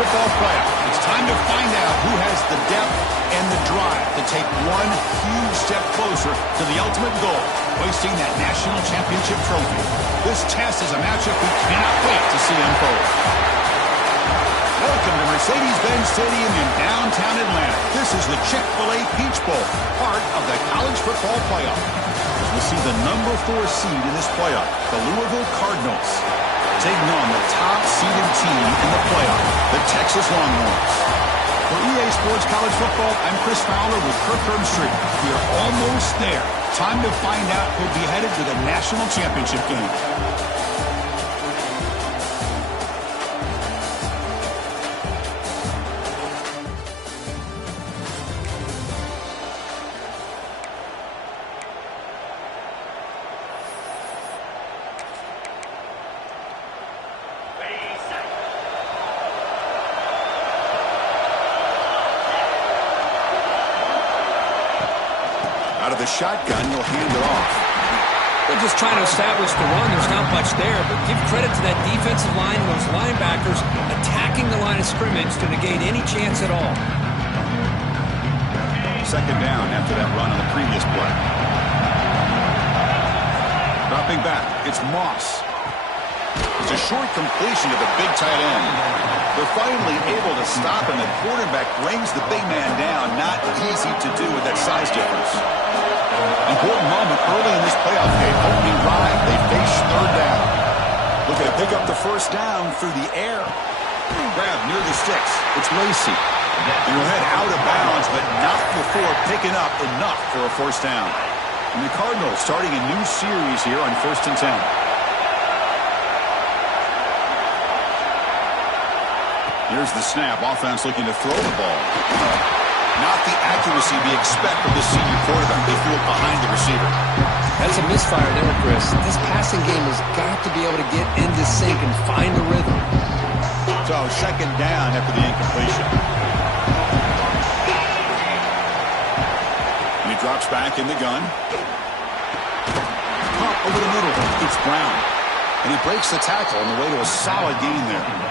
football playoff. It's time to find out who has the depth and the drive to take one huge step closer to the ultimate goal, hoisting that national championship trophy. This test is a matchup we cannot wait to see unfold. Welcome to Mercedes-Benz Stadium in downtown Atlanta. This is the Chick-fil-A Peach Bowl, part of the college football playoff. We'll see the number 4 seed in this playoff, the Louisville Cardinals, taking on the top-seeded team in the playoff, the Texas Longhorns. For EA Sports College Football, I'm Chris Fowler with Kirk Herbstreit. We are almost there. Time to find out who'll be headed to the national championship game. Out of the shotgun, he'll hand it off. They're just trying to establish the run. There's not much there, but give credit to that defensive line and those linebackers attacking the line of scrimmage to negate any chance at all. Second down after that run on the previous play. Dropping back, it's Moss. It's a short completion to the big tight end. They're finally able to stop, and the quarterback brings the big man down. Not easy to do with that size difference. Important moment early in this playoff game. Opening drive, they face third down. Looking to pick up the first down through the air. Grab near the sticks. It's Lacey. He will head out of bounds, but not before picking up enough for a first down. And the Cardinals starting a new series here on 1st and 10. Here's the snap. Offense looking to throw the ball. Not the accuracy we expect from the senior quarterback. They threw it behind the receiver. That's a misfire there, Chris. This passing game has got to be able to get into sync and find the rhythm. So, second down after the incompletion. And he drops back in the gun. Pump over the middle. It's Brown. And he breaks the tackle on the way to a solid gain there.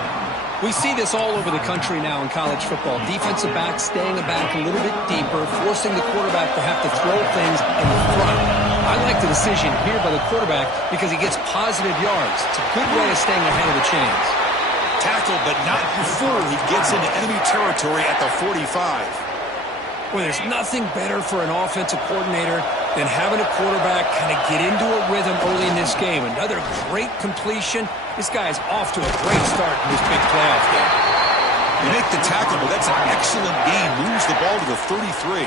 We see this all over the country now in college football. Defensive backs staying back a little bit deeper, forcing the quarterback to have to throw things in the front. I like the decision here by the quarterback because he gets positive yards. It's a good way of staying ahead of the chains. Tackled, but not before he gets into enemy territory at the 45. Well, there's nothing better for an offensive coordinator than having a quarterback kind of get into a rhythm early in this game. Another great completion. This guy is off to a great start in this big playoff game. They make the tackle, but that's an excellent game. Moves the ball to the 33.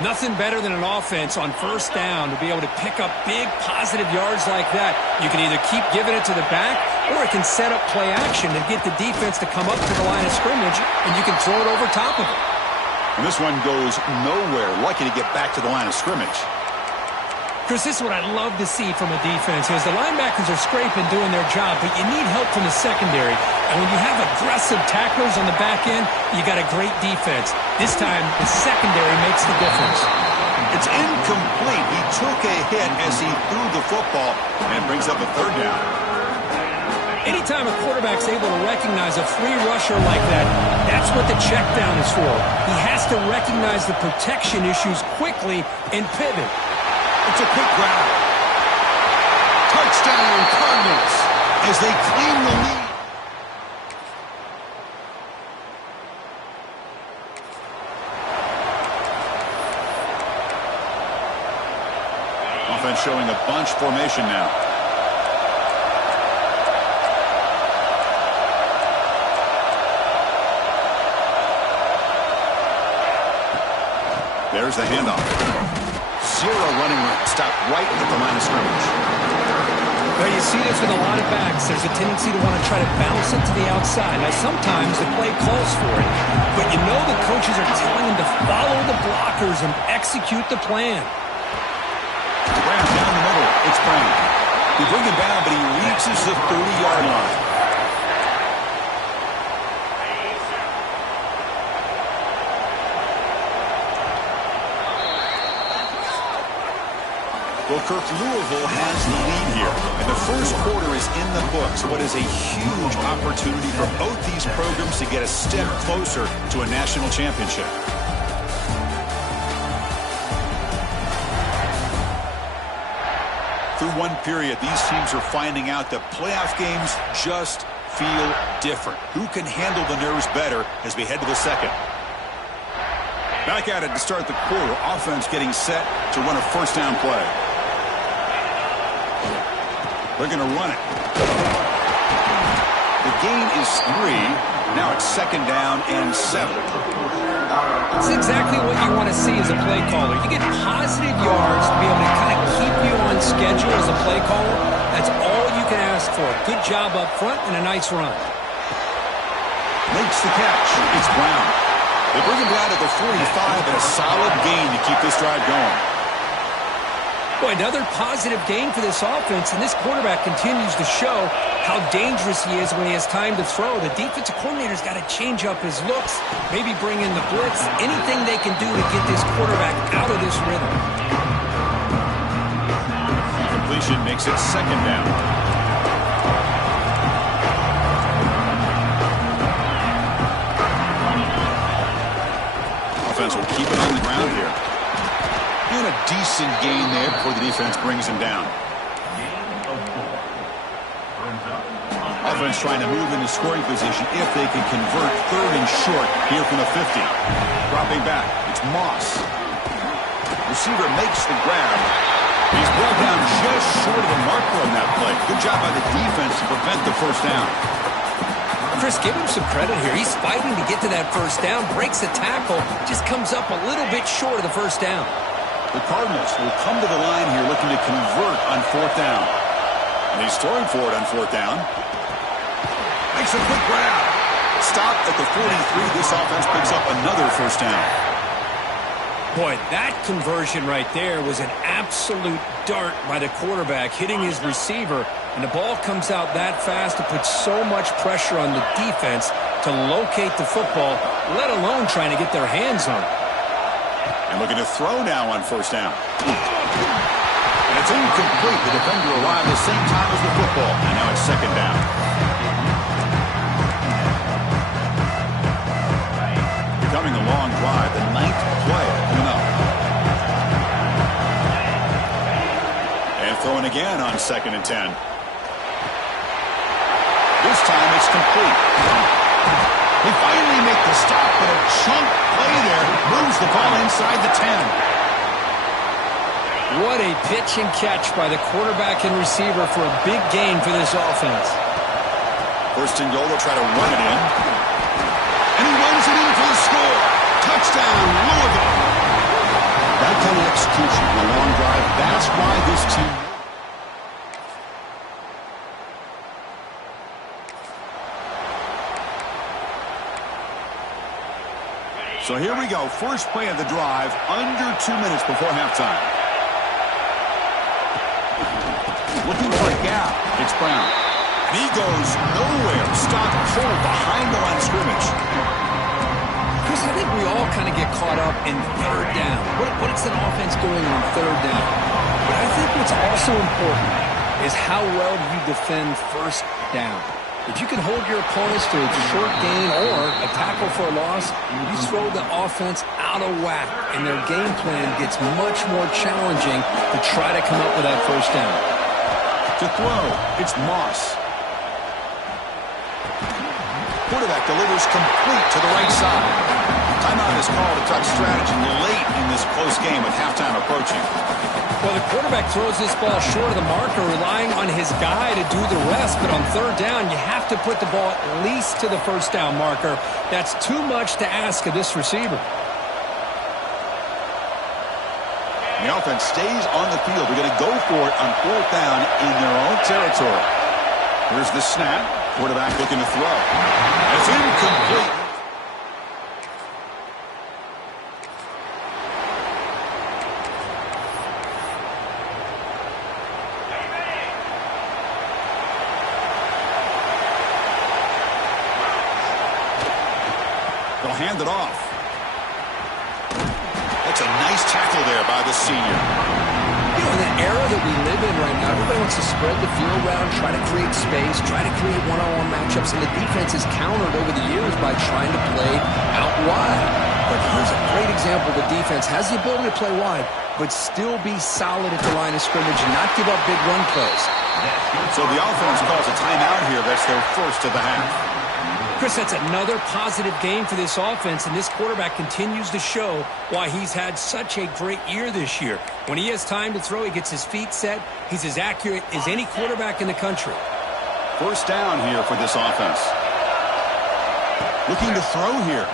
Nothing better than an offense on first down to be able to pick up big positive yards like that. You can either keep giving it to the back, or it can set up play action and get the defense to come up to the line of scrimmage, and you can throw it over top of it. And this one goes nowhere. Lucky to get back to the line of scrimmage. Chris, this is what I love to see from a defense is the linebackers are scraping, doing their job, but you need help from the secondary. And when you have aggressive tacklers on the back end, you got a great defense. This time, the secondary makes the difference. It's incomplete. He took a hit as he threw the football and brings up a third down. Anytime a quarterback's able to recognize a free rusher like that, that's what the check down is for. He has to recognize the protection issues quickly and pivot. It's a quick grab. Touchdown, Cardinals, as they claim the lead. Offense showing a bunch formation now. There's the handoff. Zero running room. Stop right at the line of scrimmage. Well, you see this with a lot of backs. There's a tendency to want to try to bounce it to the outside. Now, sometimes the play calls for it, but you know the coaches are telling them to follow the blockers and execute the plan. Brown down the middle. It's Brown. They bring him down, but he reaches the 30-yard line. Well, Kirk, Louisville has the lead here, and the first quarter is in the books. What is a huge opportunity for both these programs to get a step closer to a national championship. Through one period, these teams are finding out that playoff games just feel different. Who can handle the nerves better as we head to the second? Back at it to start the quarter. Offense getting set to run a first down play. They're going to run it. The gain is 3. Now it's second down and 7. It's exactly what you want to see as a play caller. You get positive yards to be able to kind of keep you on schedule as a play caller. That's all you can ask for. Good job up front and a nice run. Makes the catch. It's Brown. They bring him down to the 45 and a solid gain to keep this drive going. Boy, another positive gain for this offense, and this quarterback continues to show how dangerous he is when he has time to throw. The defensive coordinator's got to change up his looks, maybe bring in the blitz, anything they can do to get this quarterback out of this rhythm. Completion makes it second down. Offense will keep it on the ground here. And a decent gain there before the defense brings him down. Offense trying to move into scoring position if they can convert third and short here from the 50. Dropping back, it's Moss. Receiver makes the grab. He's brought down just short of the marker on that play. Good job by the defense to prevent the first down. Chris, give him some credit here. He's fighting to get to that first down, breaks a tackle, just comes up a little bit short of the first down. The Cardinals will come to the line here looking to convert on fourth down. And he's throwing for it on fourth down. Makes a quick grab. Stop at the 43. This offense picks up another first down. Boy, that conversion right there was an absolute dart by the quarterback, hitting his receiver, and the ball comes out that fast to put so much pressure on the defense to locate the football, let alone trying to get their hands on it. And looking to throw now on first down. And it's incomplete. The defender arrived the same time as the football, and now it's second down. Becoming a long drive, the 9th play coming up. And throwing again on second and 10. This time it's complete. They finally make the stop, but a chunk play there moves the ball inside the 10. What a pitch and catch by the quarterback and receiver for a big gain for this offense. First and goal, they'll try to run it in. And he runs it in for the score. Touchdown, Louisville. That kind of execution on a long drive, that's why this team... So here we go. First play of the drive, under 2 minutes before halftime. Looking for a gap. It's Brown. And he goes nowhere. Stopped cold behind the line of scrimmage. Chris, I think we all kind of get caught up in third down. What is an offense doing on third down? But I think what's also important is how well you defend first down. If you can hold your opponents to a short gain or a tackle for a loss, you throw the offense out of whack, and their game plan gets much more challenging to try to come up with that first down. To throw, it's Moss. Quarterback delivers complete to the right side. Timeout is called to talk strategy late in this close game with halftime approaching. Well, the quarterback throws this ball short of the marker, relying on his guy to do the rest. But on third down, you have to put the ball at least to the first down marker. That's too much to ask of this receiver. The offense stays on the field. They're going to go for it on fourth down in their own territory. Here's the snap. Quarterback looking to throw. It's incomplete. They'll hand it off. That's a nice tackle there by the senior. You know, era that we live in right now, everybody wants to spread the field around, try to create space, try to create one-on-one matchups, and the defense is countered over the years by trying to play out wide. But here's a great example. The defense has the ability to play wide, but still be solid at the line of scrimmage and not give up big run plays. So the offense calls a timeout here. That's their first of the half. Chris, that's another positive game for this offense, and this quarterback continues to show why he's had such a great year this year. When he has time to throw, he gets his feet set. He's as accurate as any quarterback in the country. First down here for this offense. Looking to throw here.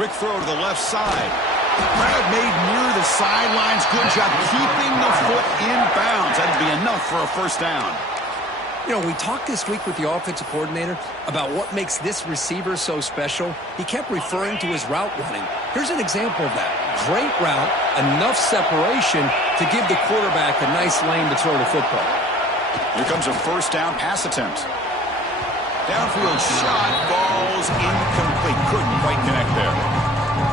Quick throw to the left side. Grab made near the sidelines. Good job keeping the foot in bounds. That'd be enough for a first down. You know, we talked this week with the offensive coordinator about what makes this receiver so special. He kept referring to his route running. Here's an example of that. Great route, enough separation to give the quarterback a nice lane to throw the football. Here comes a first down pass attempt. Downfield shot falls incomplete. Couldn't quite connect there.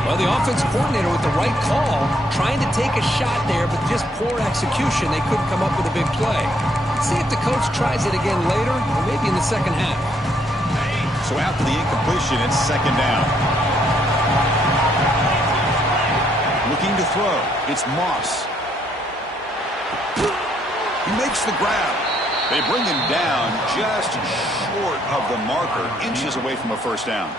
Well, the offensive coordinator with the right call, trying to take a shot there, but just poor execution. They couldn't come up with a big play. See if the coach tries it again later, or maybe in the second half. So after the incompletion, it's second down. Looking to throw. It's Moss. He makes the grab. They bring him down just short of the marker, inches away from a first down.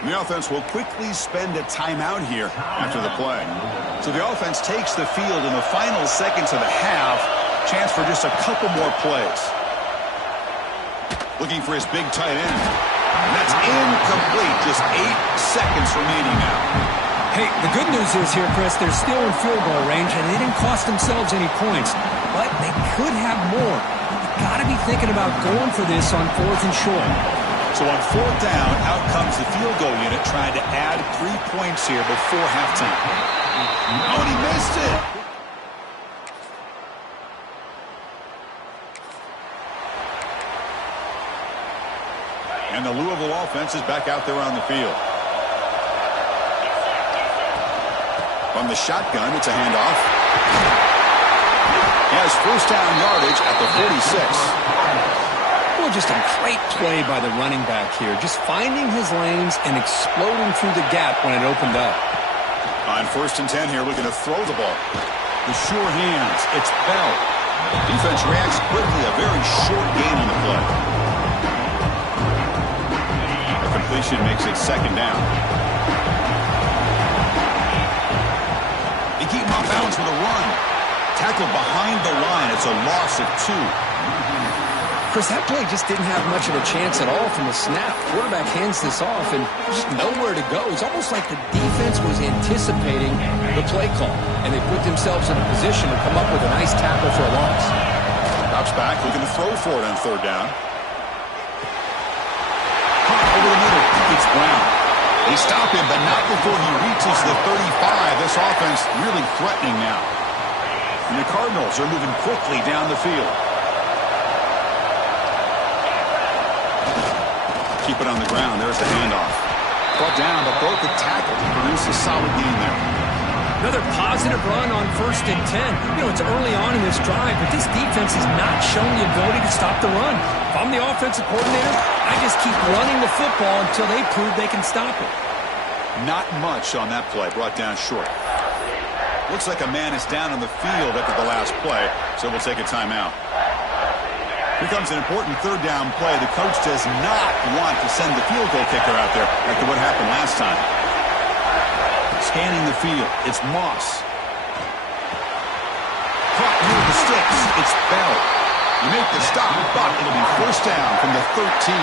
And the offense will quickly spend a timeout here after the play. So the offense takes the field in the final seconds of the half. Chance for just a couple more plays. Looking for his big tight end. And that's incomplete. Just 8 seconds remaining now. Hey, the good news is here, Chris, they're still in field goal range, and they didn't cost themselves any points. But they could have more. You've got to be thinking about going for this on 4th and short. So on 4th down, out comes the field goal unit trying to add 3 points here before halftime. Oh, and he missed it. And the Louisville offense is back out there on the field. From the shotgun, it's a handoff. He has first down yardage at the 46. Well, just a great play by the running back here. Just finding his lanes and exploding through the gap when it opened up. On 1st and 10 here, looking to throw the ball. The sure hands. It's Bell. Defense reacts quickly. A very short gain on the play. Completion makes it second down. They keep him off balance with a run. Tackled behind the line. It's a loss of 2. Chris, that play just didn't have much of a chance at all from the snap. Quarterback hands this off and just nowhere to go. It's almost like the defense was anticipating the play call, and they put themselves in a position to come up with a nice tackle for a loss. Drops back, looking to throw for it on 3rd down. Over the middle, it's Brown. They stop him, but not before he reaches the 35. This offense really threatening now. And the Cardinals are moving quickly down the field. Keep it on the ground. There's the handoff. Brought down, but broke the tackle to produce a solid gain there. Another positive run on 1st and 10. You know, it's early on in this drive, but this defense has not shown the ability to stop the run. If I'm the offensive coordinator, I just keep running the football until they prove they can stop it. Not much on that play. Brought down short. Looks like a man is down on the field after the last play, so we'll take a timeout. Here comes an important 3rd down play. The coach does not want to send the field goal kicker out there after what happened last time. Scanning the field, it's Moss. Caught near the sticks, it's Bell. You make the stop, but it'll be first down from the 13.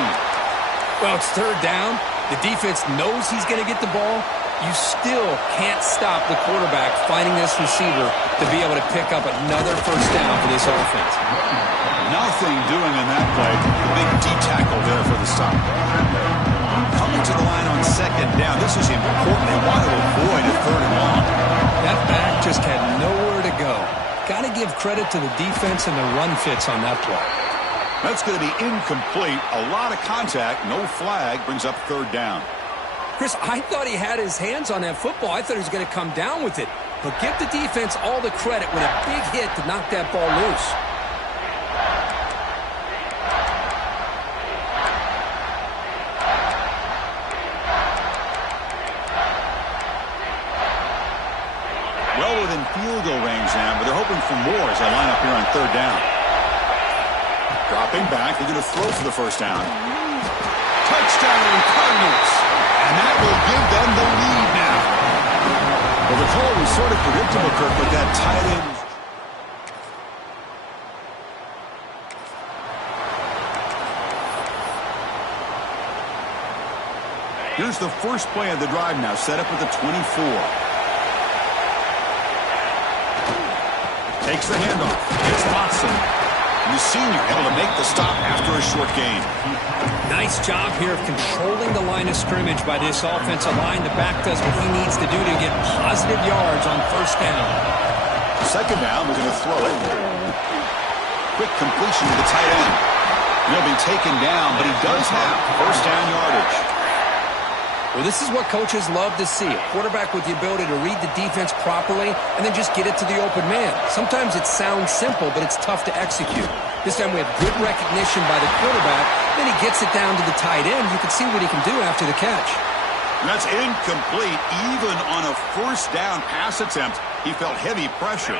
Well, it's 3rd down. The defense knows he's going to get the ball. You still can't stop the quarterback finding this receiver to be able to pick up another first down for this offense. Nothing doing in that play. The big D tackle there for the stop. Coming to the line on 2nd down. This is important. They want to avoid a 3rd and long. That back just had nowhere to go. Got to give credit to the defense and the run fits on that play. That's going to be incomplete. A lot of contact. No flag. Brings up 3rd down. Chris, I thought he had his hands on that football. I thought he was going to come down with it. but give the defense all the credit with a big hit to knock that ball loose. Well within field goal range now, but they're hoping for more as they line up here on third down. Dropping back, they're going to throw for the first down. Touchdown, Cardinals! And that will give them the lead now. Well, the call was sort of predictable, Kirk, but that tight end. Here's the first play of the drive now, set up at the 24. Takes the handoff. It's Watson. The senior able to make the stop after a short gain. Nice job here of controlling the line of scrimmage by this offensive line. The back does what he needs to do to get positive yards on first down. Second down, we're going to throw it. Quick completion to the tight end. He'll be taken down, but he does have first down yardage. Well, this is what coaches love to see. A quarterback with the ability to read the defense properly and then just get it to the open man. Sometimes it sounds simple, but it's tough to execute. This time we have good recognition by the quarterback. Then he gets it down to the tight end. You can see what he can do after the catch. That's incomplete. Even on a first down pass attempt, he felt heavy pressure.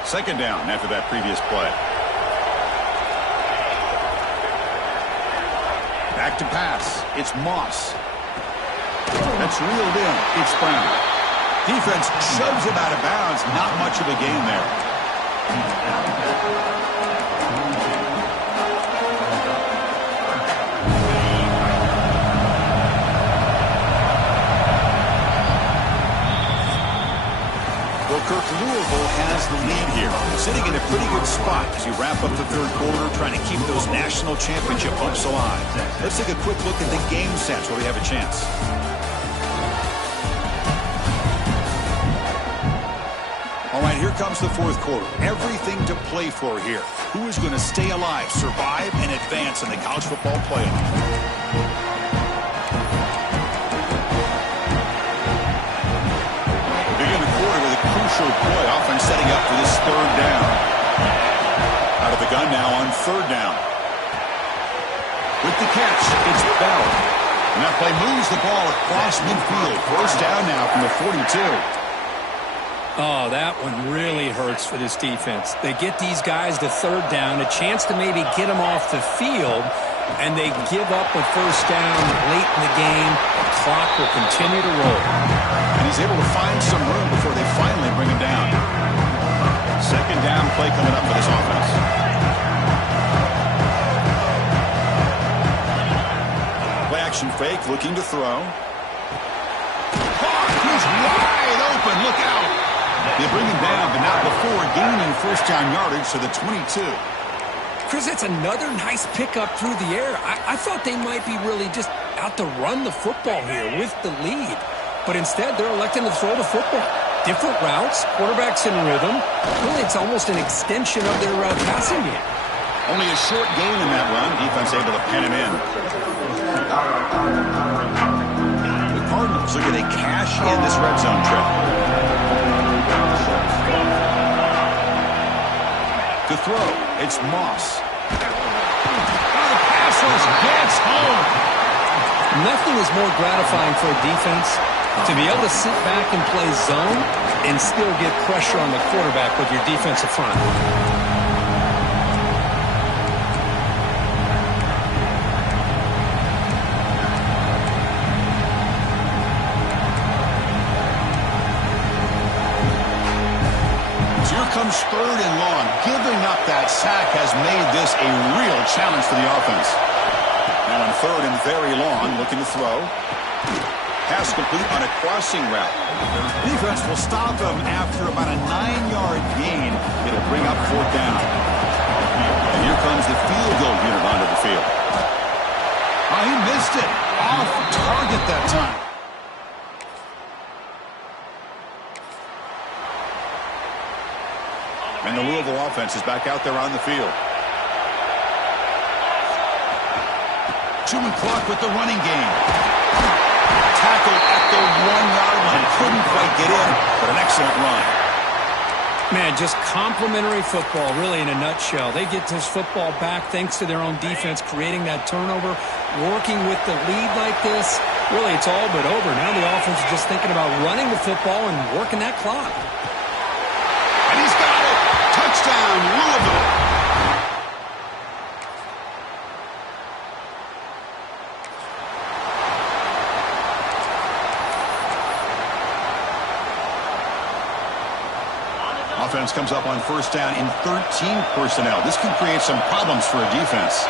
Second down after that previous play. Back to pass. It's Moss. That's reeled in. It's Brown. Defense shoves him out of bounds. Not much of a gain there. Well, Kirk, Louisville has the lead here. Sitting in a pretty good spot as you wrap up the third quarter, trying to keep those national championship hopes alive. Let's take a quick look at the game stats where we have a chance. All right, here comes the fourth quarter. Everything to play for here. Who is going to stay alive, survive, and advance in the college football playoff? Begin the quarter with a crucial play, often setting up for this third down. Out of the gun now on third down. With the catch, it's Bell. And that play moves the ball across midfield. First down now from the 42. Oh, that one really hurts for this defense. They get these guys to third down, a chance to maybe get them off the field, and they give up a first down late in the game. The clock will continue to roll. And he's able to find some room before they finally bring him down. Second down play coming up for this offense. Play action fake, looking to throw. He's wide open. Look out. They bring him down, but not before gaining first down yardage to the 22. Chris, it's another nice pickup through the air. I thought they might be really just out to run the football here with the lead. But instead, they're electing to throw the football. Different routes, quarterbacks in rhythm. Really, it's almost an extension of their passing game. Only a short gain in that run. Defense able to pin him in. The Cardinals are going to cash in this red zone trip. To throw, it's Moss. Oh, the pass rush gets home. Nothing is more gratifying for a defense to be able to sit back and play zone and still get pressure on the quarterback with your defensive front. Comes third and long. Giving up that sack has made this a real challenge for the offense. Now on third and very long, looking to throw. Pass complete on a crossing route. Defense will stop him after about a 9-yard gain. It'll bring up fourth down. And here comes the field goal unit onto the field. Oh, he missed it. Off target that time. And the Louisville offense is back out there on the field. Chewing clock with the running game. Tackled at the 1-yard sideline. Couldn't quite get in, but an excellent run. Man, just complimentary football, really, in a nutshell. They get this football back thanks to their own defense, creating that turnover, working with the lead like this. Really, it's all but over. Now the offense is just thinking about running the football and working that clock. And he's got it. Touchdown, Louisville. Offense comes up on first down in 13 personnel. This can create some problems for a defense.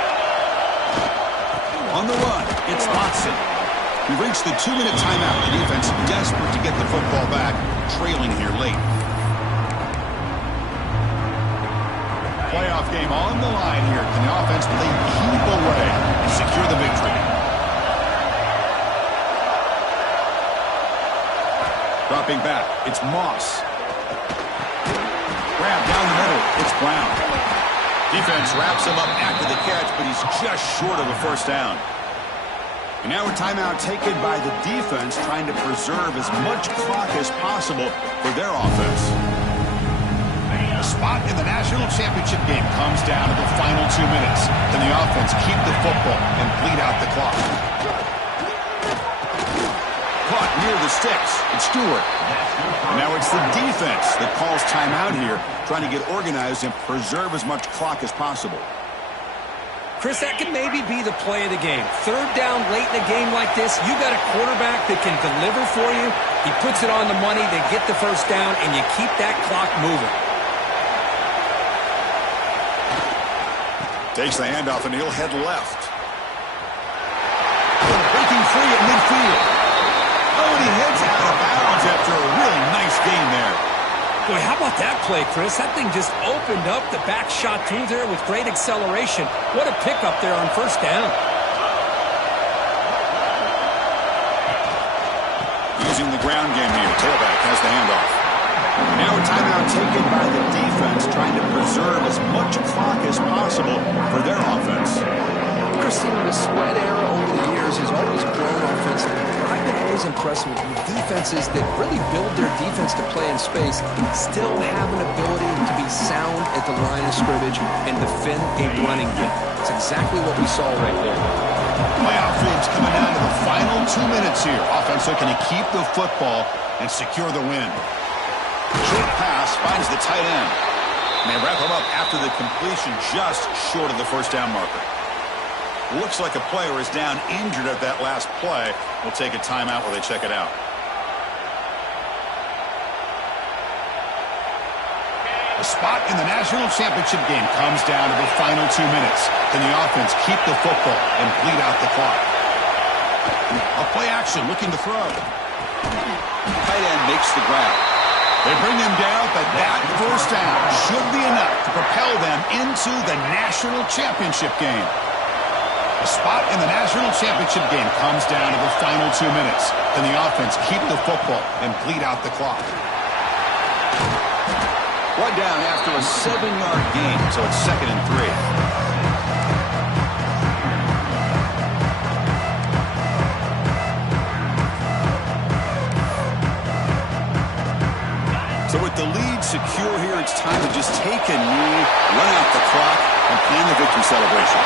On the run, it's Watson. We've reached the 2-minute timeout. The defense desperate to get the football back, trailing here late. Playoff game on the line here. Can the offense play keep away and secure the victory? Dropping back, it's Moss. Grab down the middle. It's Brown. Defense wraps him up after the catch, but he's just short of a first down. And now a timeout taken by the defense, trying to preserve as much clock as possible for their offense. A spot in the national championship game comes down to the final 2 minutes. Can the offense keep the football and bleed out the clock? Caught near the sticks. It's Stewart. Now it's the defense that calls timeout here, trying to get organized and preserve as much clock as possible. Chris, that could maybe be the play of the game. Third down late in a game like this, you got a quarterback that can deliver for you. He puts it on the money, they get the first down, and you keep that clock moving. Takes the handoff, and he'll head left. Breaking free at midfield. Oh, and he heads out of bounds after a really nice game there. Boy, how about that play, Chris? That thing just opened up, the back shot through there with great acceleration. What a pickup there on first down. Using the ground game here. Tailback has the handoff. Now a timeout taken by the defense, trying to preserve as much clock as possible for their offense. Christine, the spread era over the years has always grown offensively. I've been always impressed with defenses that really build their defense to play in space, still have an ability to be sound at the line of scrimmage and defend a running game. It's exactly what we saw right there. Playoff games coming down to the final 2 minutes here. Offense looking to keep the football and secure the win. Short pass finds the tight end. And they wrap him up after the completion, just short of the first down marker. Looks like a player is down injured at that last play. We'll take a timeout while they check it out. A spot in the national championship game comes down to the final 2 minutes. Can the offense keep the football and bleed out the clock? A play action looking to throw. Tight end makes the grab. They bring him down, but that first down should be enough to propel them into the national championship game. A spot in the national championship game comes down to the final 2 minutes. Can the offense keep the football and bleed out the clock? One down after a 7-yard gain, so it's 2nd and 3. So with the lead secure here, it's time to just take a knee, run out the clock, and plan the victory celebration.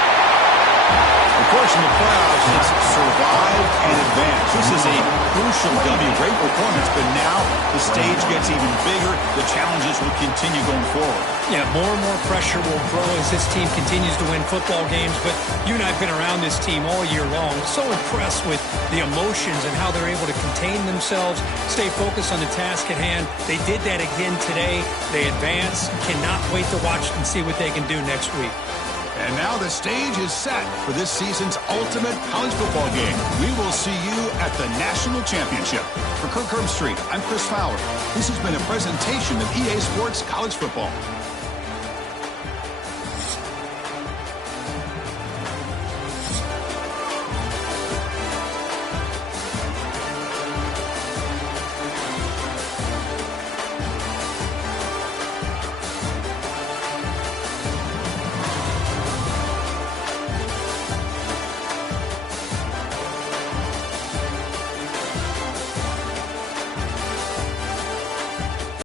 Of course, in the playoffs, it's survive and advance. This is a crucial W. Great performance, but now the stage gets even bigger. The challenges will continue going forward. Yeah, more and more pressure will grow as this team continues to win football games. But you and I have been around this team all year long. So impressed with the emotions and how they're able to contain themselves, stay focused on the task at hand. They did that again today. They advance. Cannot wait to watch and see what they can do next week. And now the stage is set for this season's ultimate college football game. We will see you at the National Championship. For Kirk Herbstreit, I'm Chris Fowler. This has been a presentation of EA Sports College Football.